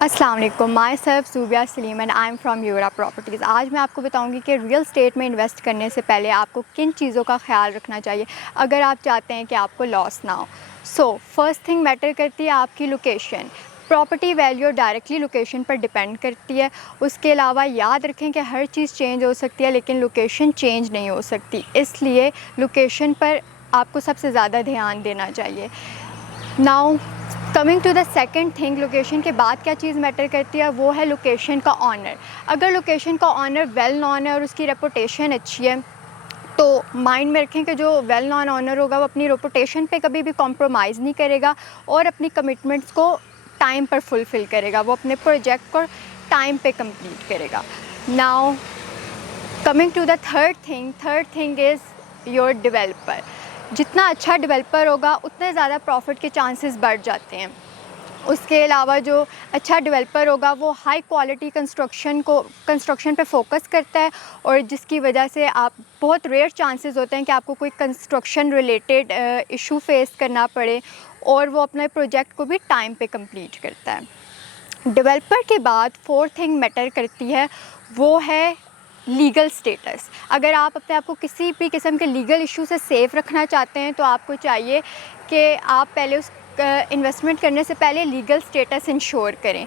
अस्सलाम वालेकुम, myself Subiya Salim and I am from Yura Properties. आज मैं आपको बताऊंगी कि रियल स्टेट में इन्वेस्ट करने से पहले आपको किन चीज़ों का ख्याल रखना चाहिए अगर आप चाहते हैं कि आपको लॉस ना हो। फर्स्ट थिंग मैटर करती है आपकी location. Property value directly location पर डिपेंड करती है। उसके अलावा याद रखें कि हर चीज़ चेंज हो सकती है लेकिन लोकेशन चेंज नहीं हो सकती, इसलिए लोकेशन पर आपको सबसे ज़्यादा ध्यान देना चाहिए। Now coming to the second thing, location के बाद क्या चीज़ मैटर करती है वो है लोकेशन का ऑनर। अगर लोकेशन का ऑनर वेल नोन है और उसकी रेपुटेशन अच्छी है तो माइंड में रखें कि जो वेल नोन ऑनर होगा वो अपनी रेपुटेशन पे कभी भी कॉम्प्रोमाइज़ नहीं करेगा और अपनी कमिटमेंट्स को टाइम पर फुलफ़िल करेगा, वो अपने प्रोजेक्ट को टाइम पे कंप्लीट करेगा। Now coming to the third thing is your developer. जितना अच्छा डेवलपर होगा उतने ज़्यादा प्रॉफिट के चांसेस बढ़ जाते हैं। उसके अलावा जो अच्छा डेवलपर होगा वो हाई क्वालिटी कंस्ट्रक्शन पे फोकस करता है और जिसकी वजह से आप बहुत रेयर चांसेस होते हैं कि आपको कोई कंस्ट्रक्शन रिलेटेड इशू फेस करना पड़े और वो अपने प्रोजेक्ट को भी टाइम पे कंप्लीट करता है। डेवलपर के बाद फोर्थ थिंग मैटर करती है वो है लीगल स्टेटस। अगर आप अपने आप को किसी भी किस्म के लीगल इशू से सेफ़ रखना चाहते हैं तो आपको चाहिए कि आप पहले उस इन्वेस्टमेंट करने से पहले लीगल स्टेटस इंश्योर करें।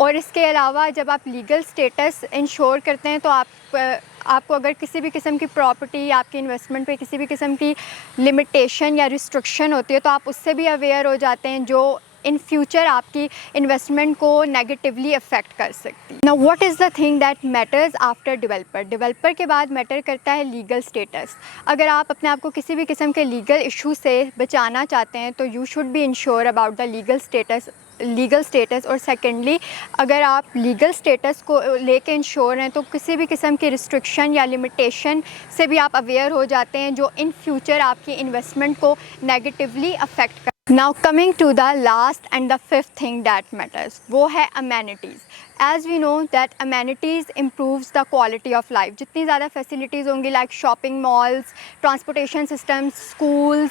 और इसके अलावा जब आप लीगल स्टेटस इंश्योर करते हैं तो आपको अगर किसी भी किस्म की प्रॉपर्टी या आपकी इन्वेस्टमेंट पे किसी भी किस्म की लिमिटेशन या रिस्ट्रिक्शन होती है तो आप उससे भी अवेयर हो जाते हैं जो इन फ्यूचर आपकी इन्वेस्टमेंट को नेगेटिवली अफेक्ट कर सकती है। Now what is the thing that matters after developer के बाद मैटर करता है लीगल स्टेटस। अगर आप अपने आप को किसी भी किस्म के लीगल इशू से बचाना चाहते हैं तो you should be ensure about the legal status. और सेकेंडली अगर आप लीगल स्टेटस को लेके इंश्योर हैं तो किसी भी किस्म की रिस्ट्रिक्शन या लिमिटेशन से भी आप अवेयर हो जाते हैं जो इन फ्यूचर आपकी इन्वेस्टमेंट को नेगेटिवली अफेक्ट कर। Now coming to the last and the fifth thing that matters वो है amenities. As we know that amenities improves the quality of life. जितनी ज़्यादा फैसिलिटीज़ होंगी like shopping malls, transportation systems, schools,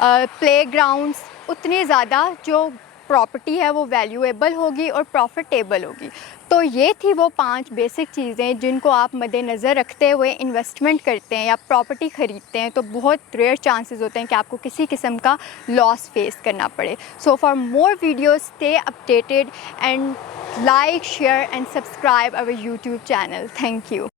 playgrounds, उतनी ज़्यादा जो property है वो वैल्यूएबल होगी और प्रॉफिटेबल होगी। तो ये थी वो 5 बेसिक चीज़ें जिनको आप मद्देनज़र रखते हुए इन्वेस्टमेंट करते हैं या प्रॉपर्टी ख़रीदते हैं तो बहुत रेयर चांसेस होते हैं कि आपको किसी किस्म का लॉस फेस करना पड़े। So for more videos stay updated and like, share and subscribe our YouTube channel. Thank you.